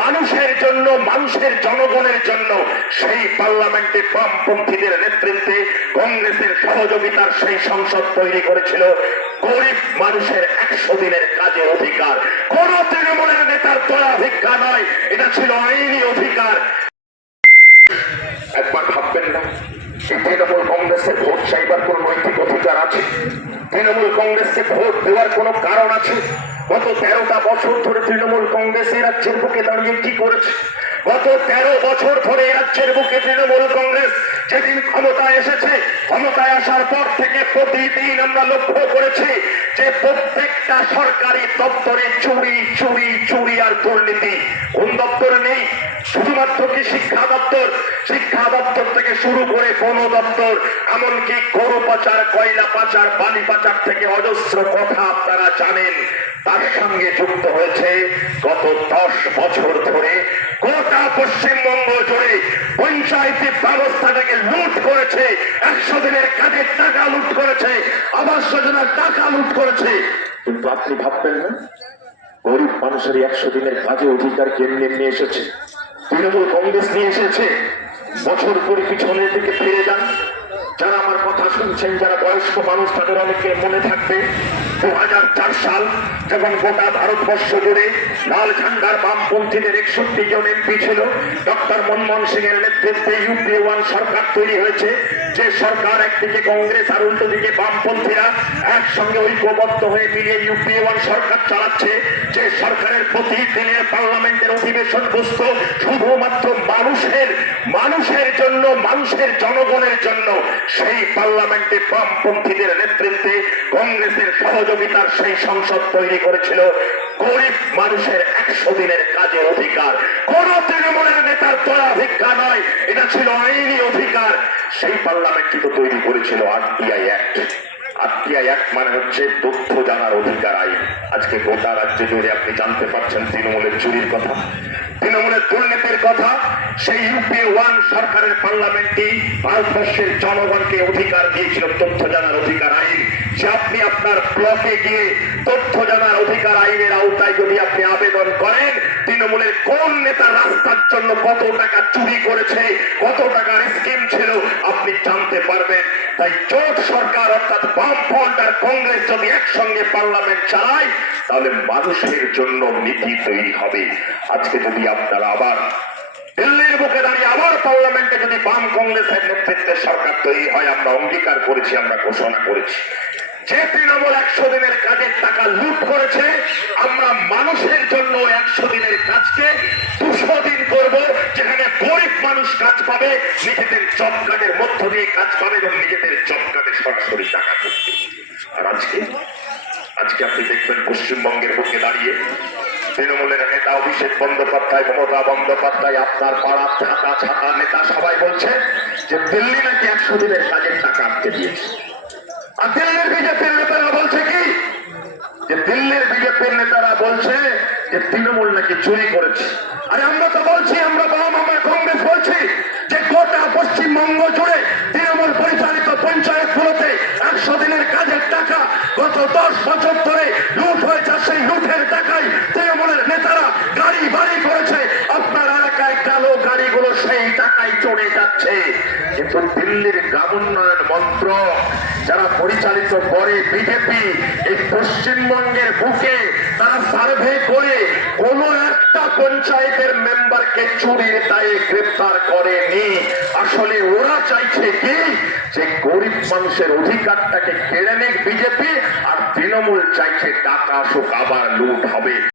মানুষের জন্য, মানুষের জনগণের জন্য সেই পার্লামেন্টে বামপন্থীদের নেতৃত্বে কংগ্রেসের সহযোগিতার সেই সংসদ তৈরি করেছিল গরিব মানুষের 100 দিনের কাজের অধিকার। কোন তৃণমূলের নেতার দয়া ভিক্ষা নয়, এটা ছিল আইনি অধিকার। একবার ভাববেন না তৃণমূল কংগ্রেসের ভোট চাইবার কোন নৈতিক অধিকার আছে? তৃণমূল কংগ্রেসকে ভোট দেওয়ার কোন কারণ আছে? গত 13টা বছর ধরে তৃণমূল কংগ্রেস এই রাজ্যের বুকে দাঁড়িয়ে কি করেছে? গত 13 বছর ধরে এই রাজ্যের বুকে তৃণমূল কংগ্রেস যেদিন ক্ষমতায় এসেছে, ক্ষমতায় আসার পর থেকে প্রতিদিন আমরা লক্ষ্য করেছি যে প্রত্যেকটা সরকারি দপ্তরে চুরি চুরি চুরি আর দুর্নীতি। কোন দপ্তরে নেই? শুধুমাত্র কি শিক্ষা দপ্তর? শিক্ষা দপ্তর থেকে শুরু করে বন দপ্তর, এমনকি গরু পাচার, কয়লা পাচার, বালি পাচার থেকে অজস্র কথা আপনারা জানেন। তার সঙ্গে যুক্ত হয়েছে গত 10 বছর ধরে গোটা পশ্চিমবঙ্গ জুড়ে পঞ্চায়েতি ব্যবস্থাটাকে লুট করেছে, 100 দিনের কাজের টাকা লুট করেছে, আবাস যোজনার টাকা লুট করেছে। কিন্তু আপনি ভাববেন না গরিব মানুষের 100 দিনের কাজে অধিকার কেন্দ্রে নিয়ে এসেছে তৃণমূল কংগ্রেস, নিয়ে এসেছে। বছর করে পিছনের দিকে ফিরে যান, যারা আমার কথা শুনছেন, যারা বয়স্ক মানুষ, তাদের অনেকে মনে থাকবে 2004 সাল যখন গোটা ভারতবর্ষ জুড়ে লাল ঝান্ডার বামপন্থীদের 61 জন এমপি ছিল। ডক্টর মনমোহন সিং এর নেতৃত্বে ইউপিএ 1 সরকার তৈরি হয়েছে। যে সরকার একদিকে কংগ্রেস আর উল্টো দিকে বামপন্থীরা একসঙ্গে ঐক্যবদ্ধ হয়ে মিলিয়ে ইউপিএ 1 সরকার চালাচ্ছে। যে সরকারের প্রতিদিনের পার্লামেন্টের অধিবেশন বসত শুধুমাত্র মানুষের জন্য, মানুষের জনগণের জন্য, সেই পার্লামেন্টে বামপন্থীদের নেতৃত্বে কংগ্রেসের সহযোগিতার সেই সংসদ তৈরি করেছিল গরিব মানুষের 100 দিনের কাজের অধিকার। কোন তৃণমূলের নেতার দয়া ভিক্ষা নয়, এটা ছিল আইনি অধিকার। সেই পার্লামেন্টটি তো তৈরি করেছিল আরটিআই অ্যাক্ট। আরটিআই অ্যাক্ট মানে হচ্ছে তথ্য জানার অধিকার আইন। আজকে গোটা রাজ্যে জুড়ে আপনি জানতে পারছেন তৃণমূলের চুরির কথা, তৃণমূলের দুর্নীতির কথা। সেই ইউপিএ 1 সরকারের পার্লামেন্টে ভারতবর্ষের জনগণকে অধিকার দিয়েছিল তথ্য জানার অধিকার আইন। যে আপনি আপনার ব্লকে গিয়ে তথ্য জানার অধিকার আইনের আওতায় যদি আপনি আবেদন করেন, তৃণমূলের কোন নেতা রাস্তার জন্য কত টাকা চুরি করেছে, কত টাকার স্কিম ছিল, আপনি জানতে পারবেন। তাই জোট সরকার অর্থাৎ বামফ্রন্ট আর কংগ্রেস যদি একসঙ্গে পার্লামেন্ট চালায়, তাহলে মানুষের জন্য নীতি তৈরি হবে। আজকে যদি আপনারা আবার দিল্লির বুকে দাঁড়িয়ে আবার পার্লামেন্টে যদি বাম কংগ্রেসের নেতৃত্বে সরকার তৈরি হয়, আমরা অঙ্গীকার করেছি, আমরা ঘোষণা করেছি যে তৃণমূল 100 দিনের কাজের টাকা লুট করেছে, আমরা মানুষের জন্য 100 দিনের কাজকে 200 দিন করব, যেখানে গরিব মানুষ কাজ পাবে, নিজেদের জব কার্ডের মধ্য দিয়ে কাজ পাবে এবং নিজেদের জব কার্ডে সরাসরি টাকা করবে। আর আজকে আপনি দেখবেন পশ্চিমবঙ্গের বুকে দাঁড়িয়ে তৃণমূলের নেতা অভিষেক বন্দ্যোপাধ্যায়, মমতা বন্দ্যোপাধ্যায়, আপনার পাড়া ছাতা নেতা সবাই বলছে যে দিল্লি নাকি 100 দিনের কাজের টাকা আটকে দিয়েছে। আর দিল্লির বিজেপির নেতারা বলছে কি, যে দিল্লির বিজেপির নেতারা বলছে যে তৃণমূল নাকি চুরি করেছে। আরে আমরা তো বলছি, আমরা বাম, আমরা কংগ্রেস বলছি যে গোটা পশ্চিমবঙ্গ জুড়ে তৃণমূল পরিচালিত পঞ্চায়েতগুলোতে 100 দিনের কাজের টাকা গত 10 বছর ধরে লুট হয়েছে। সেই লুটের টাকায় তৃণমূলের নেতারা গাড়ি বাড়ি করেছে, আপনার এলাকায় কালো গাড়িগুলো সেই টাকায় চড়ে যাচ্ছে। কিন্তু দিল্লির গ্রামোন্নয়ন মন্ত্রক যারা পরিচালিত করে বিজেপি, এই পশ্চিমবঙ্গের বুকে তারা সার্ভে করে কোন একটা পঞ্চায়েতের মেম্বারকে চুরির দায়ে গ্রেফতার করেনি। আসলে ওরা চাইছে কি, যে গরিব মানুষের অধিকারটাকে কেড়ে নিক বিজেপি, আর তৃণমূল চাইছে টাকা আসুক, আবার লুট হবে।